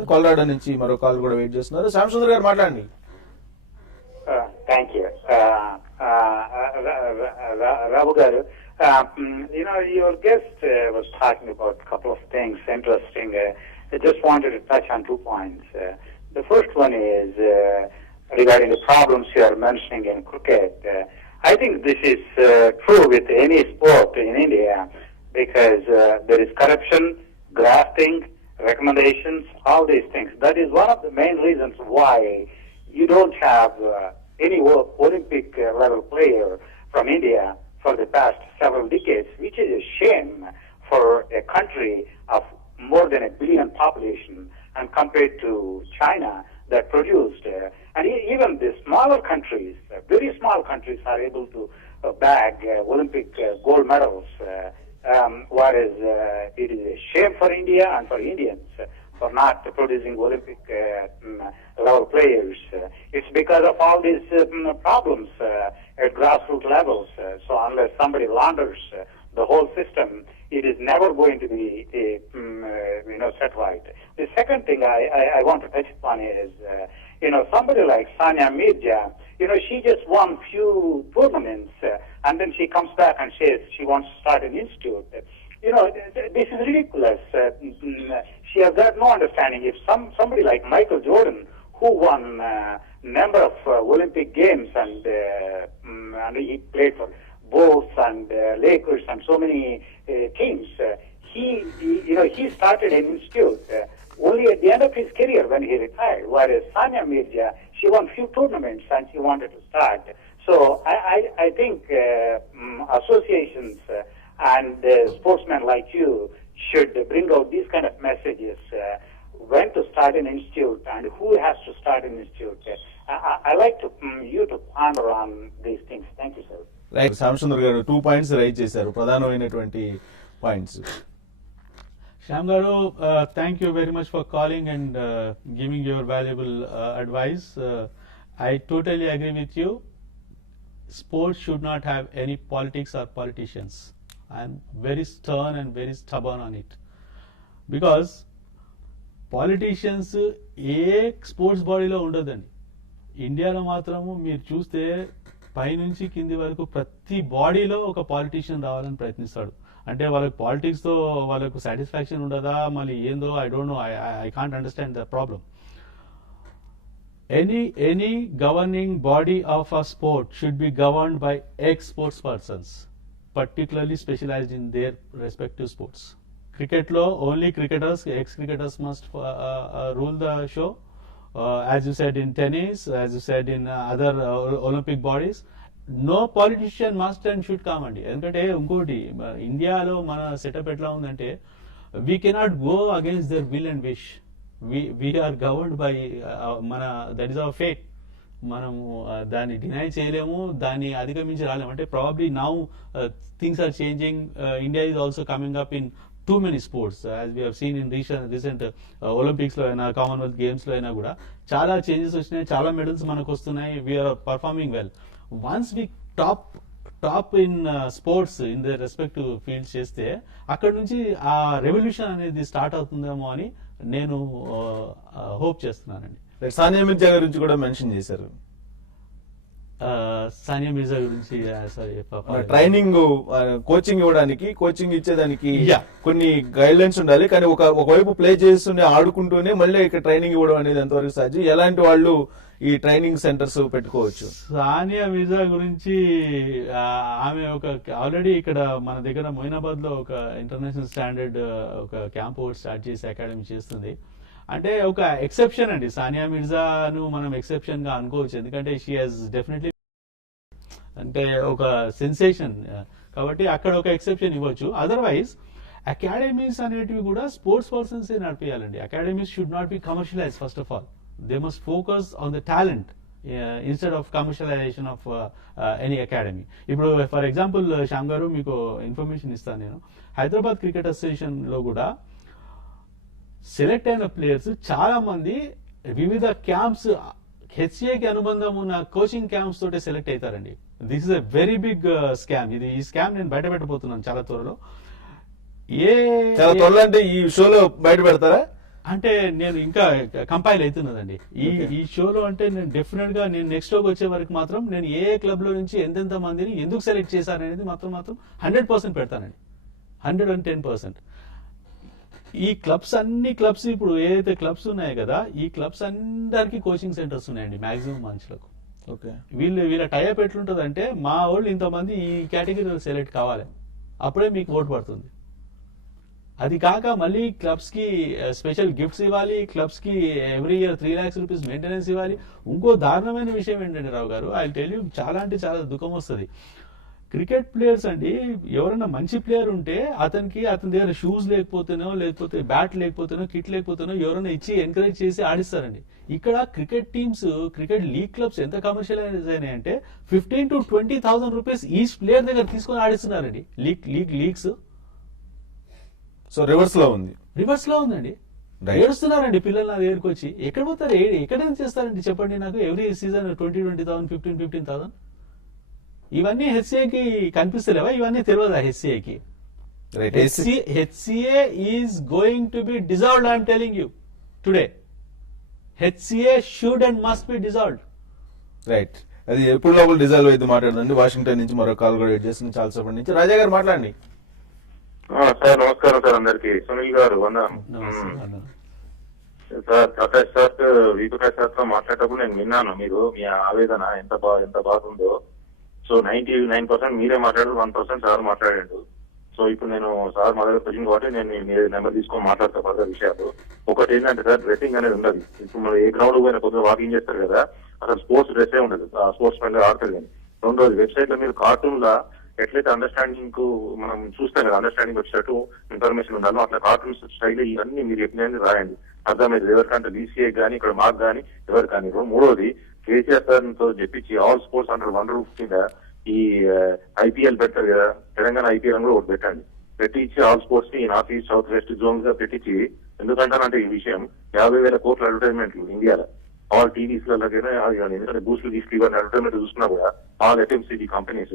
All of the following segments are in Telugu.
కొల్లాడో నుంచి మరో కాల్ కూడా వెయిట్ చేస్తున్నారు. శ్యామసుందర్ గారు మాట్లాడండి. Thank you. Ravu garu, your guest was talking about a couple of things interesting. I just wanted to touch on 2 points. The first one is regarding the problems you are mentioning in cricket. I think this is true with any sport in India because there is corruption, grafting, recommendations, all these things. That is one of the main reasons why you don't have any Olympic level player from India for the past several decades, which is a shame for a country of more than 1 billion population and compared to China that produced, and even the smaller countries, very small countries are able to bag Olympic gold medals, whereas it is a shame for India and for Indians for not producing Olympic level players. It's because of all these problems at grassroots levels. So unless somebody launders the whole system, it is never going to be set right. The second thing I want to touch upon is, somebody like Sania Mirza, she just won few tournaments and then she comes back and says she wants to start an institute. This is ridiculous. She has got no understanding. If somebody like Michael Jordan, who won number of Olympic games and he played for Bulls and Lakers and so many teams, he started an institute only at the end of his career when he retired. Whereas Sania Mirza, she won few tournaments and she wanted to start. So I think associations and sportsmen like you should bring out these kind of messages. When to start an institute and who has to start an institute. I like you to ponder on these things. Thank you, sir. Right, Shyamsundar గారు 2 పాయింట్స్ రైజ్ చేశారు, ప్రధానమైనటువంటి points. Shyam garu, thank you very much for calling and giving your valuable advice. I totally agree with you. Sports should not have any politics or politicians. I am very stern and very stubborn on it. Because politicians A sports బాడీలో ఉండదండి. ఇండియాలో మాత్రము మీరు చూస్తే పైనుంచి కింది వరకు ప్రతి బాడీలో ఒక పాలిటీషియన్ రావాలని ప్రయత్నిస్తాడు. అంటే వాళ్ళకి పాలిటిక్స్తో వాళ్ళకు సాటిస్ఫాక్షన్ ఉండదా, మళ్ళీ ఏందో I don't know, I can't understand the problem. Any governing body of a sport should be governed by ex-sports persons, particularly specialized in their respective sports. Cricket law, only cricketers, ex-cricketers must rule the show. As you said in tennis, as you said in other Olympic bodies, no politician must and should come అండి. ఎందుకంటే ఇంకోటి, ఇండియాలో మన సెటప్ ఎట్లా ఉందంటే we cannot go against their will and wish. we are governed by that is our fate. మనము దాన్ని డినై చేయలేము, దాన్ని అధిగమించి రాలేము. అంటే probably now things are changing. India is also coming up in too many sports, as we have seen in recent Olympics లో అయినా కామన్వెల్త్ గేమ్స్ లో అయినా కూడా చాలా చేంజెస్ వచ్చినాయి, చాలా మెడల్స్ మనకు వస్తున్నాయి. We're performing well. Once we top in sports in the respective fields చేస్తే అక్కడ నుంచి ఆ రెవల్యూషన్ అనేది స్టార్ట్ అవుతుందేమో అని నేను హోప్ చేస్తున్నానండి. సానియా మిర్జా గురించి కూడా మెన్షన్ చేశారు. సానియా మిర్జా గురించి ట్రైనింగ్, కోచింగ్ ఇవ్వడానికి, కోచింగ్ ఇచ్చేదానికి కొన్ని గైడ్ లైన్స్ ఉండాలి. కానీ ఒకవైపు ప్లే చేస్తూనే ఆడుకుంటూనే మళ్ళీ ఇక్కడ ట్రైనింగ్ ఇవ్వడం అనేది ఎంతవరకు సాధ్యం? ఎలాంటి వాళ్ళు ఈ ట్రైనింగ్ సెంటర్స్ పెట్టుకోవచ్చు? సానియా మిర్జా గురించి ఆమె ఆల్రెడీ ఇక్కడ మన దగ్గర మొయినాబాద్ లో ఒక ఇంటర్నేషనల్ స్టాండర్డ్ ఒక క్యాంప్ స్టార్ట్ చేసి అకాడమీ చేస్తుంది. అంటే ఒక ఎక్సెప్షన్ అండి. సానియా మిర్జాను మనం ఎక్సెప్షన్ గా అనుకోవచ్చు, ఎందుకంటే షీ హాజ్ డెఫినెట్లీ అంటే ఒక సెన్సేషన్ కాబట్టి అక్కడ ఒక ఎక్సెప్షన్ ఇవ్వచ్చు. అదర్వైజ్ అకాడమీస్ అనేటివి కూడా స్పోర్ట్స్ పర్సన్స్ నడిపించాలండి. Academies should not be commercialise. First of all they must focus on the talent instead of commercialisation of any academy. ఇప్పుడు ఫర్ ఎగ్జాంపుల్ శ్యామ్ గారు మీకు ఇన్ఫర్మేషన్ ఇస్తాను నేను. హైదరాబాద్ క్రికెట్ అసోసియేషన్ లో కూడా సెలెక్ట్ అయిన ప్లేయర్స్ చాలా మంది వివిధ క్యాంప్స్, హెచ్సిఏకి అనుబంధం ఉన్న కోచింగ్ క్యాంప్స్ తోటే సెలెక్ట్ అవుతారండి. This is a very big scam. ఈ స్కామ్ నేను బయట పెట్టబోతున్నాను చాలా త్వరలో. చాలా త్వరలో అంటే ఈ షోలో బయట పెడతారా? అంటే నేను ఇంకా కంపైల్ అవుతున్నదండి ఈ షోలో. అంటే నేను డెఫినెట్ గా నేను నెక్స్ట్ షోకి వచ్చే వరకు మాత్రం నేను ఏ క్లబ్ లో నుంచి ఎంతెంత మందిని ఎందుకు సెలెక్ట్ చేశారనేది మాత్రం 100% పెడతానండి. 110%. ఈ అన్ని క్లబ్స్ ఇప్పుడు ఏదైతే క్లబ్స్ ఉన్నాయో కదా, ఈ క్లబ్స్ అందరికి కోచింగ్ సెంటర్స్ ఉన్నాయండి మాక్సిమం మనుషులకు. ఓకే, వీళ్ళ టైప్ ఎట్లుంటది అంటే, మా వాళ్ళు ఇంతమంది ఈ కేటగిరీలో సెలెక్ట్ కావాలి, అప్పుడే మీకు ఓటు పడుతుంది. అది కాక మళ్ళీ క్లబ్స్ కి స్పెషల్ గిఫ్ట్స్ ఇవ్వాలి, క్లబ్స్ కి every year 3 lakhs rupees maintenance ఇవ్వాలి. ఇంకో దారుణమైన విషయం ఏంటంటే రావు గారు, ఐ టెల్ యూ, చాలా అంటే చాలా దుఃఖం వస్తుంది. క్రికెట్ ప్లేయర్స్ అండి, ఎవరైనా మంచి ప్లేయర్ ఉంటే అతని దగ్గర షూస్ లేకపోతేనో, లేకపోతే బ్యాట్ లేకపోతేనో, కిట్ లేకపోతేనో ఎవరైనా ఇచ్చి ఎంకరేజ్ చేసి ఆడిస్తారండి. ఇక్కడ cricket teams, cricket league clubs ఎంత కమర్షియలైజ్ అయినాయంటే 15,000 to 20,000 rupees ఈచ్ ప్లేయర్ దగ్గర తీసుకొని ఆడిస్తున్నారండి లీగ్స్. సో రివర్స్ లో ఉందండి. ఏడుస్తున్నారండి పిల్లలు నా దగ్గరికి వచ్చి. ఎక్కడ పోతారు, ఎక్కడ చేస్తారండి చెప్పండి నాకు? Every season 20,000, 15,000. ఇవన్నీ హెచ్సిఏకి కనిపిస్తలేవా? ఇవన్నీ తెలియదా హెచ్సిఏకి? HCA is going to be dissolved, I'm telling you today. HCA should and must be dissolved. Right, అది ఎప్పుడు లోపల డిజాల్వ్ అయితే మాట్లాడుతుంది. వాషింగ్టన్ నుంచి మరో కాల్ కూడా వెయిట్ చేస్తుంది చాలా సేపటి నుంచి. రాజా గారు మాట్లాడండి. సార్ నమస్కారం సార్ అందరికి. సునీల్ గారు సార్, ప్రకాష్ సార్, విప్రకాష్ సార్ తో మాట్లాడేటప్పుడు నేను విన్నాను మీరు మీ ఆవేదన ఎంత బాగుందో. సో 99% మీరే మాట్లాడారు, 1% సార్ మాట్లాడాడు. సో ఇప్పుడు నేను సార్ మా దగ్గర వచ్చింది కాబట్టి నేను మీ నెంబర్ తీసుకొని మాట్లాడతా పద విషయాలు. ఒకటి ఏంటంటే సార్, డ్రెస్సింగ్ అనేది ఉండదు. ఇప్పుడు మనం ఏ గ్రౌండ్ పోయినా కొద్దిగా వాకింగ్ చేస్తారు కదా, అసలు స్పోర్ట్స్ డ్రెస్సే ఉండదు. స్పోర్ట్స్ ఫ్రెండ్ ఆడతారు కానీ. రెండోది, వెబ్సైట్ లో మీరు కార్టూన్ లా ఎట్లయితే అండర్స్టాండింగ్ కు మనం చూస్తాం కదా, అండర్స్టాండింగ్ వచ్చేటట్టు ఇన్ఫర్మేషన్ ఉండాలి, అట్లా కార్టూన్స్ స్టైల్ ఇవన్నీ మీరు ఎట్లయినా రాయండి, అర్థమైంది ఎవరికంటే బీసీఏ కానీ ఇక్కడ మాకు కానీ ఎవరు కానీ. మూడోది, కేసీఆర్ సార్ తో చెప్పించి all sports under one roof కింద ఈ ఐపీఎల్ పెట్టారు కదా, తెలంగాణ ఐపీఎల్ కూడా ఒకటి పెట్టండి. పెట్టించి ఆల్ స్పోర్ట్స్ ని north east south west zone గా పెట్టించి, ఎందుకంటానంటే ఈ విషయం 50,000 కోట్ల అడ్వర్టైజ్మెంట్లు ఇండియాలో ఆల్ టీవీస్ లకైనా, ఎందుకంటే బూస్ట్లు తీసుకు ఇవన్నీ అడ్వర్టైజ్మెంట్ చూసుకున్నా కూడా ఆల్ ఎఫ్ఎంసీజీ కంపెనీస్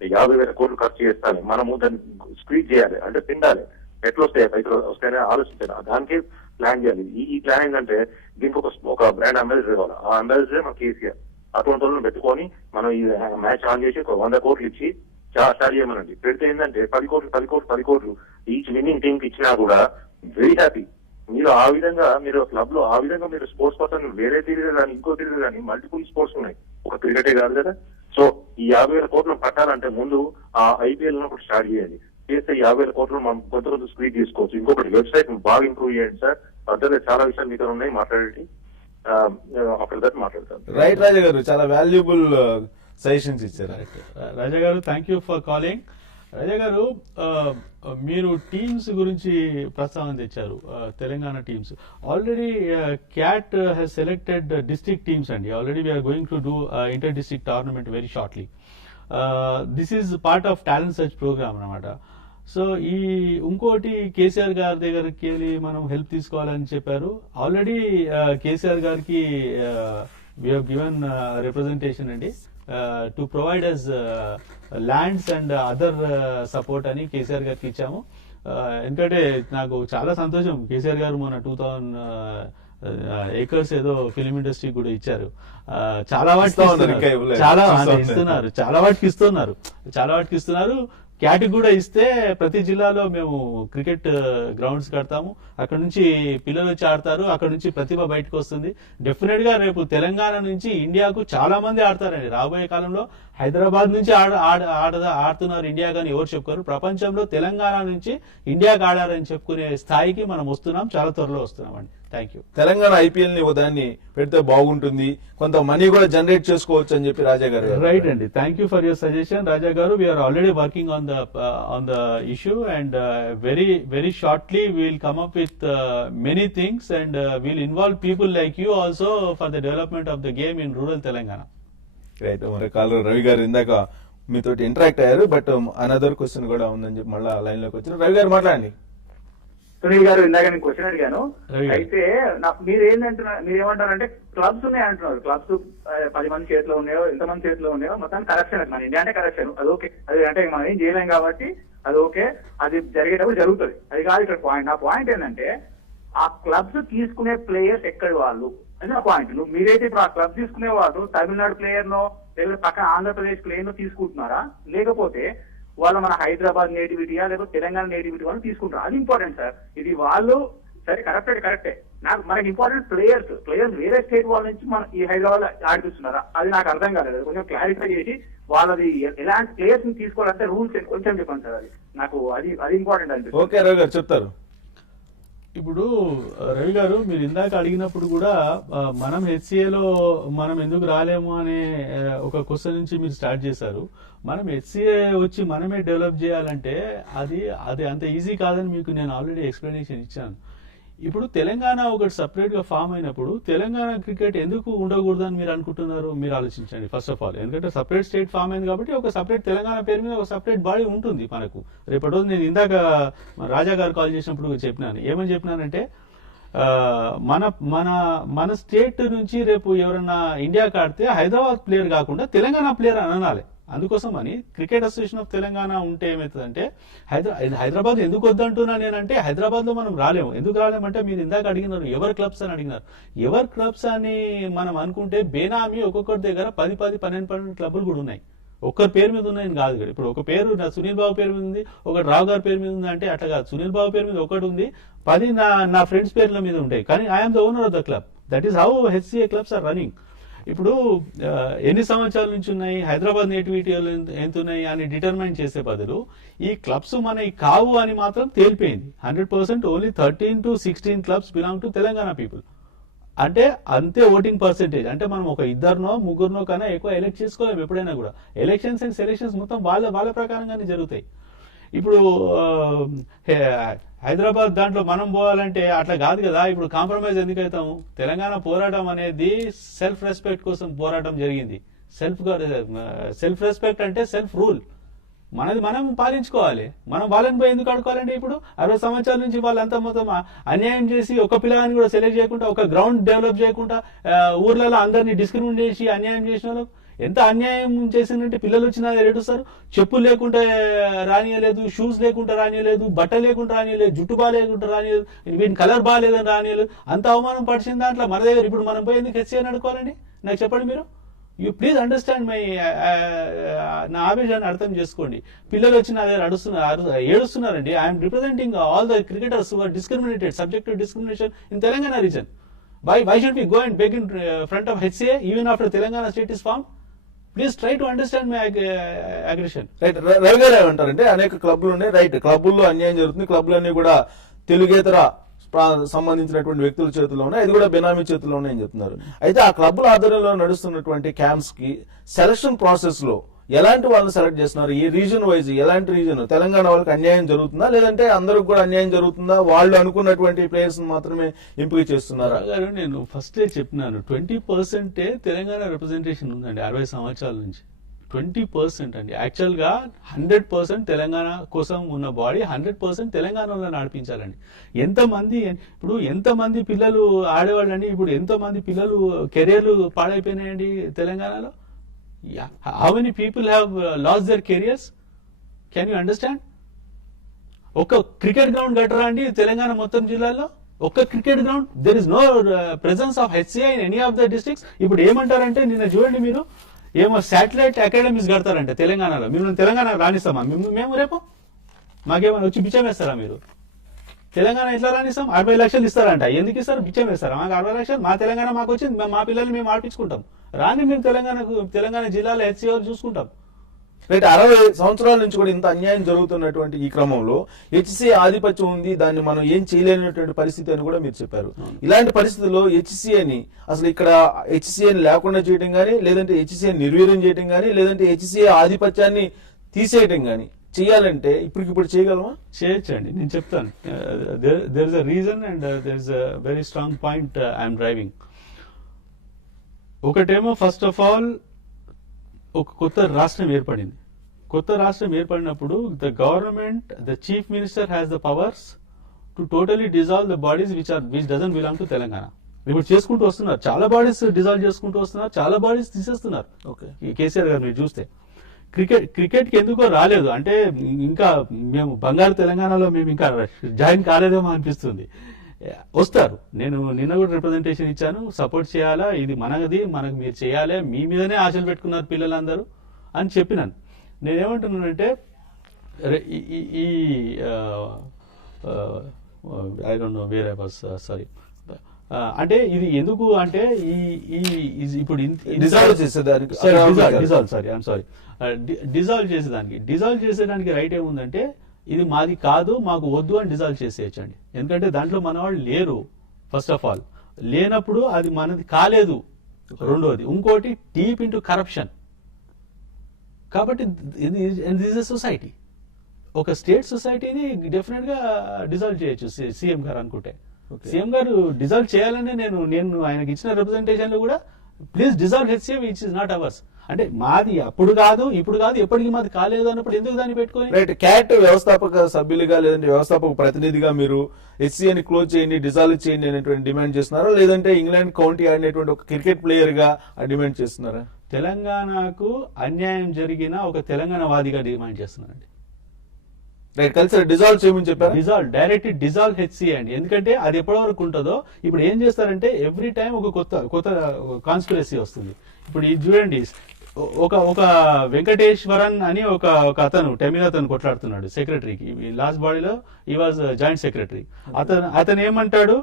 50,000 కోట్లు ఖర్చు చేస్తాను. మనము దాన్ని స్క్వీజ్ చేయాలి, అంటే తిండాలి. ఎట్లా వస్తాయి పైసలు వస్తాయని ఆలోచించాలి, దానికి ప్లాన్ చేయాలి. ఈ ప్లాన్ ఏంటంటే దీనికి ఒక బ్రాండ్ అంబాసిడర్ కావాలి. ఆ అంబాసిడర్ మన కేసీఆర్. అటువంటి వాళ్ళని పెట్టుకొని మనం ఈ మ్యాచ్ ఆన్ చేసి 100 కోట్లు ఇచ్చి స్టార్ట్ చేయమనండి. పెడితే ఏంటంటే 10 కోట్లు ఈచ్ విన్నింగ్ టీమ్ కి ఇచ్చినా కూడా వెరీ హ్యాపీ. మీరు ఆ విధంగా మీరు క్లబ్ లో ఆ విధంగా మీరు స్పోర్ట్స్ పర్సన్ వేరే తిరిగి కానీ ఇంకో తిరిగి కానీ మల్టిపుల్ స్పోర్ట్స్ ఉన్నాయి, ఒక క్రికెటే కాదు కదా. సో ఈ 50,000 కోట్లు పట్టాలంటే ముందు ఆ ఐపీఎల్ ఒకటి స్టార్ట్ చేయండి. చేస్తే 50,000 కోట్లు మనం కొంత స్క్రీన్ తీసుకోవచ్చు. ఇంకొకటి, వెబ్సైట్ బాగా ఇంప్రూవ్ చేయండి సార్. అదే చాలా విషయాలు మీతో ఉన్నాయి, మాట్లాడండి. అక్కడ మాట్లాడతాను. రైట్ రాజా గారు, చాలా వాల్యుబుల్ సజెషన్స్ ఇచ్చారు. రాజా గారు, thank you for calling. Raja గారు, మీరు టీమ్స్ గురించి ప్రస్తావన తెచ్చారు, Telangana teams. Already CAT has selected district teams అండి. Already we're going to do inter district tournament very shortly. This is part of talent search programme అనమాట. సో ఇంకోటి, కేసీఆర్ గారి దగ్గరికి వెళ్ళి మనం హెల్ప్ తీసుకోవాలని చెప్పారు. ఆల్రెడీ కేసీఆర్ గారికి వీ హావ్ గివెన్ రిప్రజెంటేషన్ అండి to provide us lands and other support అని కేసీఆర్ గారికి ఇచ్చాము. ఎందుకంటే నాకు చాలా సంతోషం, కేసీఆర్ గారు మొన్న 2000 ఏకర్స్ ఏదో ఫిలిం ఇండస్ట్రీ కూడా ఇచ్చారు. చాలా వాటికి ఇస్తున్నారు. క్యాట్ కూడా ఇస్తే ప్రతి జిల్లాలో మేము క్రికెట్ గ్రౌండ్స్ కడతాము. అక్కడ నుంచి పిల్లలు వచ్చి ఆడతారు, అక్కడ నుంచి ప్రతిభ బయటకు వస్తుంది. డెఫినెట్ గా రేపు తెలంగాణ నుంచి ఇండియాకు చాలా మంది ఆడతారండి. రాబోయే కాలంలో హైదరాబాద్ నుంచి ఆడుతున్నారు ఇండియా కానీ ఎవరు చెప్పుకోరు. ప్రపంచంలో తెలంగాణ నుంచి ఇండియాకి ఆడారని చెప్పుకునే స్థాయికి మనం వస్తున్నాం, చాలా త్వరలో వస్తున్నామండి. Thank you. తెలంగాణ ఐపీఎల్ ని దాన్ని పెడితే బాగుంటుంది, కొంత మనీ కూడా జనరేట్ చేసుకోవచ్చు అని చెప్పి రాజా గారు. రైట్ అండి, thank you for your suggestion Raja గారు. We're already working on the issue and very shortly we will come up with many things and we'll involve people like you also for the development of the game in rural Telangana. Right, మరి కాలర్ రవి గారు ఇందాక మీతో ఇంటరాక్ట్ అయ్యారు, బట్ అనదర్ క్వశ్చన్ కూడా ఉందని చెప్పి మళ్ళీ లైన్ లోకి వచ్చారు. రవి గారు మాట్లాడండి. సునీల్ గారు, ఇందాక నేను క్వశ్చన్ అడిగాను. అయితే మీరేమంటారంటే క్లబ్స్ ఉన్నాయి అంటున్నారు. క్లబ్స్ 10 మంది చేతిలో ఉన్నాయో, ఎంతమంది చేతిలో ఉన్నాయో, మొత్తం కరప్షన్. మన ఇండియా అంటే కరప్షన్, అది ఓకే. అది అంటే మనం ఏం చేయలేం కాబట్టి అది ఓకే, అది జరిగేటప్పుడు జరుగుతుంది. అది కాదు ఇక్కడ పాయింట్. నా పాయింట్ ఏంటంటే ఆ క్లబ్స్ తీసుకునే ప్లేయర్స్ ఎక్కడి వాళ్ళు అని నా పాయింట్. మీరైతే ఇప్పుడు ఆ క్లబ్ తీసుకునే వాళ్ళు తమిళనాడు ప్లేయర్ నో లేకపోతే పక్కన ఆంధ్రప్రదేశ్ ప్లేయర్ నో తీసుకుంటున్నారా, లేకపోతే వాళ్ళు మన హైదరాబాద్ నేటివిటీయా లేకపోతే తెలంగాణ నేటివిటీ వాళ్ళు తీసుకుంటారు? అది ఇంపార్టెంట్ సార్. ఇది వాళ్ళు సరే కరెక్టే మనకి ఇంపార్టెంట్ ప్లేయర్స్ వేరే స్టేట్ వాళ్ళ నుంచి మన ఈ హైదరాబాద్ ఆడిపిస్తున్నారా, అది నాకు అర్థం కాలేదు. కొంచెం క్లారిఫై చేసి వాళ్ళది ఎలాంటి ప్లేయర్స్ ని తీసుకోవాలంటే రూల్స్ కొంచెం చెప్పండి సార్. అది నాకు అది ఇంపార్టెంట్ అనిపిస్తుంది. ఓకే రవి గారు చెప్తారు. ఇప్పుడు రవి గారు మీరు ఇందాక అడిగినప్పుడు కూడా మనం హెచ్సిఏలో మనం ఎందుకు రాలేము అనే ఒక క్వశ్చన్ నుంచి మీరు స్టార్ట్ చేశారు. మనం హెచ్సిఏ వచ్చి మనమే డెవలప్ చేయాలంటే అది అంత ఈజీ కాదని మీకు నేను ఆల్రెడీ ఎక్స్ప్లెనేషన్ ఇచ్చాను. ఇప్పుడు తెలంగాణ ఒకటి సపరేట్ గా ఫామ్ అయినప్పుడు తెలంగాణ క్రికెట్ ఎందుకు ఉండకూడదని మీరు అనుకుంటున్నారు? మీరు ఆలోచించండి ఫస్ట్ ఆఫ్ ఆల్. ఎందుకంటే సపరేట్ స్టేట్ ఫామ్ అయింది కాబట్టి ఒక సపరేట్ తెలంగాణ పేరు మీద ఒక సపరేట్ బాడీ ఉంటుంది మనకు. రేపటి రోజు నేను ఇందాక రాజా గారు కాల్ చేసినప్పుడు చెప్పినాను. ఏమని చెప్పినానంటే మన మన మన స్టేట్ నుంచి రేపు ఎవరన్నా ఇండియాకి ఆడితే హైదరాబాద్ ప్లేయర్ కాకుండా తెలంగాణ ప్లేయర్ అని అనాలి. అందుకోసం అని క్రికెట్ అసోసియేషన్ ఆఫ్ తెలంగాణ ఉంటే ఏమవుతుందంటే హైదరాబాద్ ఎందుకు వద్దంటున్నా నేనంటే హైదరాబాద్ లో మనం రాలేము. ఎందుకు రాలేమంటే మీరు ఇందాక అడిగినారు ఎవర్ క్లబ్స్ అని అడిగినారు. ఎవర్ క్లబ్స్ అని మనం అనుకుంటే బేనామీ ఒక్కొక్కరి దగ్గర 10-12 క్లబ్లు కూడా ఉన్నాయి. ఒక్కరి పేరు మీద ఉన్నాయని కాదు. ఇప్పుడు ఒక పేరు సునీల్ బాబు పేరు మీద ఉంది, ఒకటి రావు గారి పేరు మీద ఉంది అంటే అట్లా కాదు. సునీల్ బాబు పేరు మీద ఒకటి ఉంది, 10 నా ఫ్రెండ్స్ పేర్ల మీద ఉంటాయి. కానీ I'm the owner of the club. That is how HCA clubs are running. ఇప్పుడు ఎన్ని సంవత్సరాల నుంచి ఉన్నాయి, హైదరాబాద్ నేటివిటీలు ఎంత ఉన్నాయి అని డిటర్మైన్ చేసే బదులు ఈ క్లబ్స్ మనకి కావు అని మాత్రం తేలిపోయింది. 100% only 13 to 16 clubs belong to Telangana people. అంటే అంతే ఓటింగ్ పర్సెంటేజ్. అంటే మనం ఒక 2-3 కన్నా ఎక్కువ ఎలక్ట్ చేసుకోలేము ఎప్పుడైనా కూడా. ఎలక్షన్స్ అండ్ సెలక్షన్స్ మొత్తం వాళ్ళ ప్రకారంగానే జరుగుతాయి. ఇప్పుడు హైదరాబాద్ దాంట్లో మనం పోవాలంటే అట్లా కాదు కదా. ఇప్పుడు కాంప్రమైజ్ ఎందుకు అవుతాము? తెలంగాణ పోరాటం అనేది సెల్ఫ్ రెస్పెక్ట్ కోసం పోరాటం జరిగింది. సెల్ఫ్ రెస్పెక్ట్ అంటే సెల్ఫ్ రూల్. మనది మనం పాలించుకోవాలి. మనం వాళ్ళని పోయి ఎందుకు ఆడుకోవాలంటే ఇప్పుడు 60 సంవత్సరాల నుంచి వాళ్ళంతా మొత్తం అన్యాయం చేసి ఒక పిల్లగాని కూడా సెలెక్ట్ చేయకుండా, ఒక గ్రౌండ్ డెవలప్ చేయకుండా, ఊర్లలో అందరినీ డిస్క్రిమినేట్ చేసి అన్యాయం చేసిన వాళ్ళు ఎంత అన్యాయం చేసిందంటే పిల్లలు వచ్చిన ఏడుస్తారు. చెప్పులు లేకుండా రానియలేదు, షూస్ లేకుండా రానియలేదు, బట్ట లేకుండా రానియలేదు, జుట్టు బాగాలేకుండా రానియలేదు, వీటి కలర్ బాగాలేదని రానియలేదు. అంత అవమానం పడిచిన దాంట్లో మన దగ్గర ఇప్పుడు మనం పోయి ఎందుకు హెచ్సిఏని అడుకోవాలండి? నాకు చెప్పండి మీరు. యూ ప్లీజ్ అండర్స్టాండ్ మై నా ఆవేశాన్ని అర్థం చేసుకోండి. పిల్లలు వచ్చి నా దగ్గర ఏడుస్తున్నారండి. I'm representing all the cricketers who are discriminated, subject to discrimination in Telangana region. Why should we go and beg in front of HCA even after Telangana state is formed? Please try to understand my aggression. Right Ravi గారు ఏమంటారంటే అనేక క్లబ్లు ఉన్నాయి. రైట్, క్లబ్బుల్లో అన్యాయం జరుగుతుంది. క్లబ్లన్నీ కూడా తెలుగేతర సంబంధించినటువంటి వ్యక్తుల చేతుల్లో ఉన్నాయి, అది కూడా బెనామీ చేతుల్లో ఉన్నాయని చెప్తున్నారు. అయితే ఆ క్లబ్ల ఆధ్వర్యంలో నడుస్తున్నటువంటి క్యాంప్స్ కి సెలక్షన్ ప్రాసెస్ లో ఎలాంటి వాళ్ళని సెలెక్ట్ చేస్తున్నారు? ఈ రీజన్ వైజ్ ఎలాంటి రీజన్? తెలంగాణ వాళ్ళకి అన్యాయం జరుగుతుందా, లేదంటే అందరికి కూడా అన్యాయం జరుగుతుందా? వాళ్ళు అనుకున్నటువంటి ప్లేయర్స్ మాత్రమే ఎంపిక చేస్తున్నారా? నేను ఫస్టే చెప్పినాను 20% తెలంగాణ రిప్రజెంటేషన్ ఉందండి 60 సంవత్సరాల నుంచి. 20% అండి. యాక్చువల్ గా 100% తెలంగాణ కోసం ఉన్న బాడీ 100% తెలంగాణలో నడిపించాలండి. ఎంతమంది పిల్లలు ఆడేవాళ్ళండి. ఇప్పుడు ఎంతో మంది పిల్లలు కెరియర్లు పాడైపోయినాయండి తెలంగాణలో. How many people have lost their careers? Can you understand? ఒక క్రికెట్ గ్రౌండ్ కట్టరా అండి తెలంగాణ మొత్తం జిల్లాల్లో? ఒక్క cricket ground. There is no presence of HCI in any of the districts. ఇప్పుడు ఏమంటారంటే నిన్న చూడండి మీరు, ఏమో శాటిలైట్ అకాడమీస్ కడతారంటే తెలంగాణలో. మేము తెలంగాణ రాణిస్తామా మేము రేపు? మాకేమైనా వచ్చి బిచ్చం వేస్తారా మీరు? తెలంగాణ ఎట్లా రాణిస్తాం? 60 లక్షలు ఇస్తారంట. ఎందుకు ఇస్తారు? బిచ్చం వేస్తారా? మాకు 60 లక్షలు మా తెలంగాణ మాకు వచ్చింది, మా పిల్లల్ని మేము ఆడిపించుకుంటాం. రాని మేము తెలంగాణ జిల్లాలో హెచ్సిఐ చూసుకుంటాం. రైట్, 60 సంవత్సరాల నుంచి కూడా ఇంత అన్యాయం జరుగుతున్నటువంటి ఈ క్రమంలో హెచ్సిఐ ఆధిపత్యం ఉంది, దాన్ని మనం ఏం చేయలేనటువంటి పరిస్థితి అని కూడా మీరు చెప్పారు. ఇలాంటి పరిస్థితుల్లో హెచ్సిఐని అసలు ఇక్కడ హెచ్సిఐని లేకుండా చేయడం కానీ, లేదంటే హెచ్సిఐని నిర్వీర్యం చేయడం కానీ, లేదంటే హెచ్సిఐ ఆధిపత్యాన్ని తీసేయడం కానీ చేయాలంటే ఇప్పటికిప్పుడు చేయగలమా? చేయొచ్చండి, నేను చెప్తాను. There is a reason and there is a very strong point I'm driving. ఒకటేమో ఫస్ట్ ఆఫ్ ఆల్ ఒక కొత్త రాష్ట్రం ఏర్పడింది. కొత్త రాష్ట్రం ఏర్పడినప్పుడు the government, the chief minister has the powers to totally dissolve the bodies which doesn't belong to Telangana. ఇప్పుడు చేసుకుంటూ వస్తున్నారు, చాలా బాడీస్ డిజాల్వ్ చేసుకుంటూ వస్తున్నారు, చాలా బాడీస్ తీసేస్తున్నారు. కేసీఆర్ గారు మీరు చూస్తే క్రికెట్ కి ఎందుకో రాలేదు అంటే ఇంకా మేము బంగారు తెలంగాణలో మేము ఇంకా జాయిన్ కాలేదేమో అనిపిస్తుంది. వస్తారు. నేను నిన్న కూడా రిప్రజెంటేషన్ ఇచ్చాను, సపోర్ట్ చేయాలా, ఇది మనది, మనకు మీరు చేయాలి, మీ మీదనే ఆశలు పెట్టుకున్నారు పిల్లలందరూ అని చెప్పినాను. నేనేమంటున్నానంటే ఈ I don't know where I was sorry, అంటే ఇది ఎందుకు అంటే ఇప్పుడు డిజాల్వ్ చేసేదానికి డిజాల్వ్ చేసేదానికి రైట్ ఏముందంటే ఇది మాది కాదు, మాకు వద్దు అని డిజాల్వ్ చేసేయచ్చండి. ఎందుకంటే దాంట్లో మన వాళ్ళు లేరు. ఫస్ట్ ఆఫ్ ఆల్ లేనప్పుడు అది మనది కాలేదు. రెండోది ఇంకోటి డీప్ ఇంటూ కరప్షన్. కాబట్టి దిస్ ఇస్ సొసైటీ. ఒక స్టేట్ సొసైటీని డెఫినెట్ గా డిజాల్వ్ చేయొచ్చు సీఎం గారు అనుకుంటే. సీఎం గారు డిజాల్వ్ చేయాలని నేను ఆయనకి ఇచ్చిన రిప్రజెంటేషన్ లో కూడా please dissolve HCA which is not hours అంటే మాది అప్పుడు కాదు ఇప్పుడు కాదు ఎప్పటికీ మాది కాలేదు అన్నప్పుడు ఎందుకు దాన్ని పెట్టుకొని. రైట్, క్యాట్ వ్యవస్థాపక సభ్యులుగా లేదంటే వ్యవస్థాపక ప్రతినిధిగా మీరు హెచ్సిఏని క్లోజ్ చేయండి, డిజాల్వ్ చేయండి అనేటువంటి డిమాండ్ చేస్తున్నారా, లేదంటే ఇంగ్లాండ్ కౌంటీ ఆడినటువంటి ఒక క్రికెట్ ప్లేయర్ గా డిమాండ్ చేస్తున్నారా? తెలంగాణకు అన్యాయం జరిగిన ఒక తెలంగాణ వాదిగా డిమాండ్ చేస్తున్నారండి. రైట్, కలిసి డిజాల్వ్ చేయమని చెప్పారు. డిజాల్వ్ హెచ్సిఏ అండి. ఎందుకంటే అది ఎప్పటి వరకు ఉంటుందో. ఇప్పుడు ఏం చేస్తారంటే ఎవ్రీ టైం ఒక కొత్త కాన్స్పిరసీ వస్తుంది. ఇప్పుడు ఇది చూడండి, ఒక వెంకటేశ్వరన్ అని ఒక అతను టెమిల్ అతను కొట్లాడుతున్నాడు సెక్రటరీకి. లాస్ట్ బాడీలో ఈ వాజ్ జాయింట్ సెక్రటరీ. అతను ఏమంటాడు,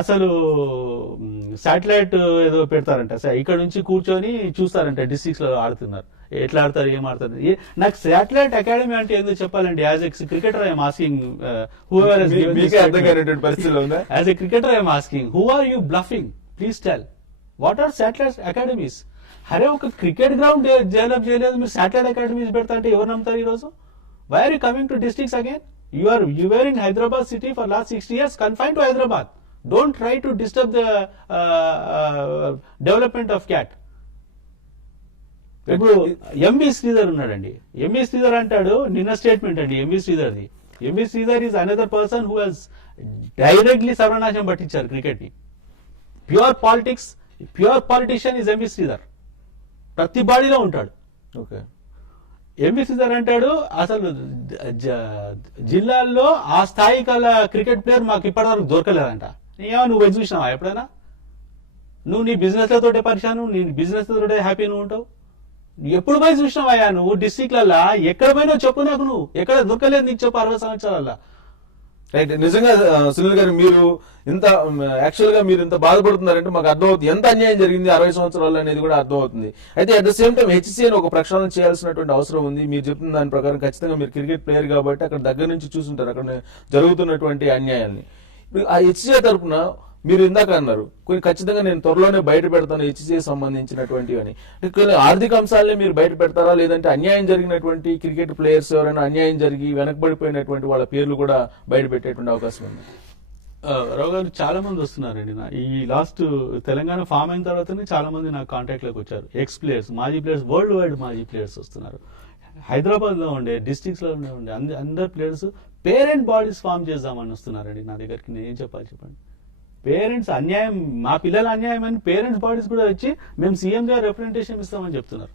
అసలు శాటిలైట్ ఏదో పెడతారంట, ఇక్కడ నుంచి కూర్చొని చూస్తారంట డిస్ట్రిక్ట్స్ లో ఆడుతున్నారు, ఎట్లా ఆడతారు, ఏం ఆడతారు. నాకు శాటిలైట్ అకాడమీ అంటే ఎందుకు చెప్పాలండి? As a cricketer I'm asking, as a cricketer I'm asking, who are you bluffing? Please tell what are satellite academies? అరే ఒక క్రికెట్ గ్రౌండ్ డెవలప్ చేయలేదు, మీరు శాటిలైట్ అకాడమీస్ పెడతా అంటే ఎవరు నమ్ముతారు ఈ రోజు? Why are you coming to districts again? You were in Hyderabad city for last 60 years, confined to Hyderabad. Don't try to disturb the development of CAT. ఇప్పుడు ఎంవి శ్రీధర్ ఉన్నాడండి. ఎంవి శ్రీధర్ అంటాడు, నిన్న స్టేట్మెంట్ అండి ఎంవి శ్రీధర్ది. MV Sridhar is another person who has directly సర్వనాశం పట్టించారు క్రికెట్ ని. Pure politics, pure politician is MV Sridhar. ప్రతి బాడీలో ఉంటాడు. ఓకే, ఎంవి శ్రీధర్ అంటాడు, అసలు జిల్లాల్లో ఆ స్థాయి కల క్రికెట్ ప్లేయర్ మాకు ఇప్పటివరకు దొరకలేదంట. నువ్వు చూసినావా ఎప్పుడైనా? నువ్వు నీ బిజినెస్ లతోటే పరిశాను, నీ బిజినెస్ తోటే హ్యాపీ నువ్వు ఉంటావు. ఎప్పుడు పోయి చూసినావా నువ్వు డిస్ట్రిక్ట్లల్లా? ఎక్కడ పోయినా చెప్పు నాకు, నువ్వు ఎక్కడ దొరకలేదు నీకు చెప్పు 60 సంవత్సరాల. రైట్, నిజంగా సునీల్ గారు మీరు ఇంత యాక్చువల్ గా మీరు ఇంత బాధపడుతున్నారంటే మాకు అర్థమవుతుంది ఎంత అన్యాయం జరిగింది 60 సంవత్సరాలు అనేది కూడా అర్థమవుతుంది. అయితే అట్ ద సేమ్ టైం హెచ్సిఏని ఒక ప్రక్షాళన చేయాల్సినటువంటి అవసరం ఉంది. మీరు చెప్తున్న దాని ప్రకారం ఖచ్చితంగా మీరు క్రికెట్ ప్లేయర్ కాబట్టి అక్కడ దగ్గర నుంచి చూసుంటారు అక్కడ జరుగుతున్నటువంటి అన్యాయాన్ని. ఆ హెచ్సిఏ తరఫున మీరు ఇందాక అన్నారు కొన్ని ఖచ్చితంగా నేను త్వరలోనే బయట పెడతాను హెచ్సిఏ సంబంధించినటువంటివి అని. కొన్ని ఆర్థిక అంశాలనే మీరు బయట పెడతారా, లేదంటే అన్యాయం జరిగినటువంటి క్రికెట్ ప్లేయర్స్ ఎవరైనా అన్యాయం జరిగి వెనకబడిపోయినటువంటి వాళ్ళ పేర్లు కూడా బయట పెట్టేటువంటి అవకాశం ఉంది? రావు గారు చాలా మంది వస్తున్నారండి. ఈ లాస్ట్ తెలంగాణ ఫామ్ అయిన తర్వాతనే చాలా మంది నాకు కాంటాక్ట్ లోకి వచ్చారు. ఎక్స్ ప్లేయర్స్, మాజీ ప్లేయర్స్, వరల్డ్ వైడ్ మాజీ ప్లేయర్స్ వస్తున్నారు. హైదరాబాద్ లో ఉండే డిస్ట్రిక్ట్స్ లో ఉండే అందరు ప్లేయర్స్ పేరెంట్ బాడీస్ ఫామ్ చేద్దామని వస్తున్నారండి నా దగ్గరికి. నేను ఏం చెప్పాలి చెప్పండి? పేరెంట్స్ అన్యాయం, మా పిల్లల అన్యాయం అని పేరెంట్స్ బాడీస్ కూడా వచ్చి మేము సీఎం గారు రిప్రజెంటేషన్ ఇస్తామని చెప్తున్నారు.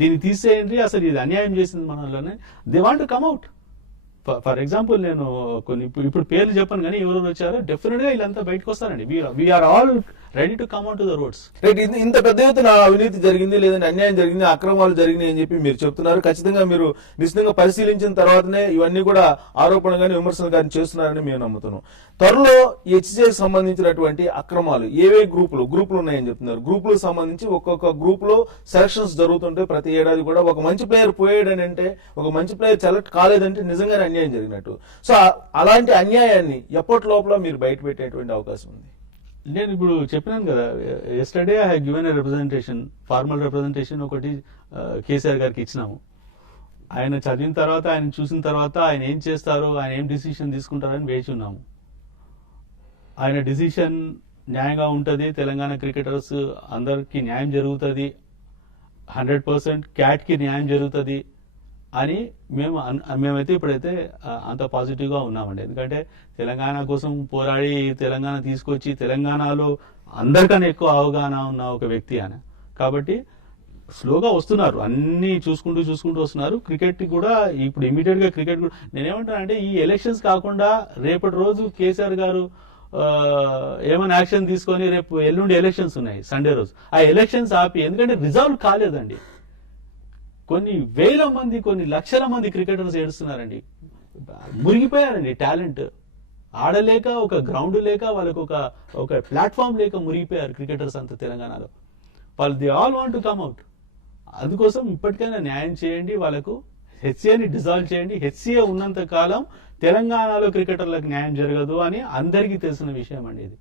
దీన్ని తీసేయండి, అసలు ఇది అన్యాయం చేసింది మనలోనే. They want to come out. For example నేను కొన్ని ఇప్పుడు పేర్లు చెప్పను కానీ ఎవరు వచ్చారో డెఫినెట్ గా వీళ్ళంతా బయటకు వస్తారండి. We're all ready to come out to the roads. Right, ఇంత పెద్ద ఎత్తున అవినీతి జరిగింది, లేదంటే అన్యాయం జరిగింది, అక్రమాలు జరిగినాయి అని చెప్పి మీరు చెప్తున్నారు. ఖచ్చితంగా మీరు నిశ్చితంగా పరిశీలించిన తర్వాతనే ఇవన్నీ కూడా ఆరోపణ కానీ విమర్శలు కానీ చేస్తున్నారని మేము నమ్ముతున్నాం. త్వరలో హెచ్సిఏకి సంబంధించినటువంటి అక్రమాలు ఏవే గ్రూపులు ఉన్నాయని చెప్తున్నారు. గ్రూపులకు సంబంధించి ఒక్కొక్క గ్రూప్ లో సెలక్షన్స్ జరుగుతుంటే ప్రతి ఏడాది కూడా ఒక మంచి ప్లేయర్ పోయాడని అంటే, ఒక మంచి ప్లేయర్ సెలెక్ట్ కాలేదంటే నిజంగానే అన్యాయం జరిగినట్టు. సో అలాంటి అన్యాయాన్ని ఎప్పటి లోపల మీరు బయట పెట్టేటువంటి అవకాశం ఉంది? నేను ఇప్పుడు చెప్పినాను కదా, yesterday I have given a representation, formal representation ఒకటి కేసీఆర్ గారికి ఇచ్చినాము. ఆయన చదివిన తర్వాత, ఆయన చూసిన తర్వాత ఆయన ఏం చేస్తారో, ఆయన ఏం డిసిషన్ తీసుకుంటారని వేచి ఉన్నాము. ఆయన డిసిషన్ న్యాయంగా ఉంటుంది, తెలంగాణ క్రికెటర్స్ అందరికి న్యాయం జరుగుతుంది, 100% క్యాట్ కి న్యాయం జరుగుతుంది అని మేమైతే ఇప్పుడైతే అంత పాజిటివ్ గా ఉన్నామండి. ఎందుకంటే తెలంగాణ కోసం పోరాడి తెలంగాణ తీసుకొచ్చి తెలంగాణలో అందరికన్నా ఎక్కువ అవగాహన ఉన్న ఒక వ్యక్తి ఆయన. కాబట్టి స్లోగా వస్తున్నారు, అన్ని చూసుకుంటూ వస్తున్నారు. క్రికెట్ కూడా ఇప్పుడు ఇమీడియట్ గా క్రికెట్ కూడా నేనేమంటానంటే ఈ ఎలక్షన్స్ కాకుండా రేపటి రోజు కేసీఆర్ గారు ఏమైనా యాక్షన్ తీసుకొని రేపు ఎల్లుండి ఎలక్షన్స్ ఉన్నాయి సండే రోజు, ఆ ఎలక్షన్స్ ఆపి, ఎందుకంటే రిజాల్వ్ కాలేదండి. కొన్ని వేల మంది కొన్ని లక్షల మంది క్రికెటర్స్ ఏడుస్తున్నారండి, మురిగిపోయారండి. టాలెంట్ ఆడలేక, ఒక గ్రౌండ్ లేక, వాళ్ళకు ఒక ప్లాట్ఫామ్ లేక మురిగిపోయారు క్రికెటర్స్ అంతా తెలంగాణలో. వాళ్ళు they all want to come out. అందుకోసం ఇప్పటికైనా న్యాయం చేయండి, వాళ్ళకు హెచ్సిఏని డిజాల్వ్ చేయండి. హెచ్సిఏ ఉన్నంత కాలం తెలంగాణలో క్రికెటర్లకు న్యాయం జరగదు అని అందరికీ తెలిసిన విషయం అండి ఇది.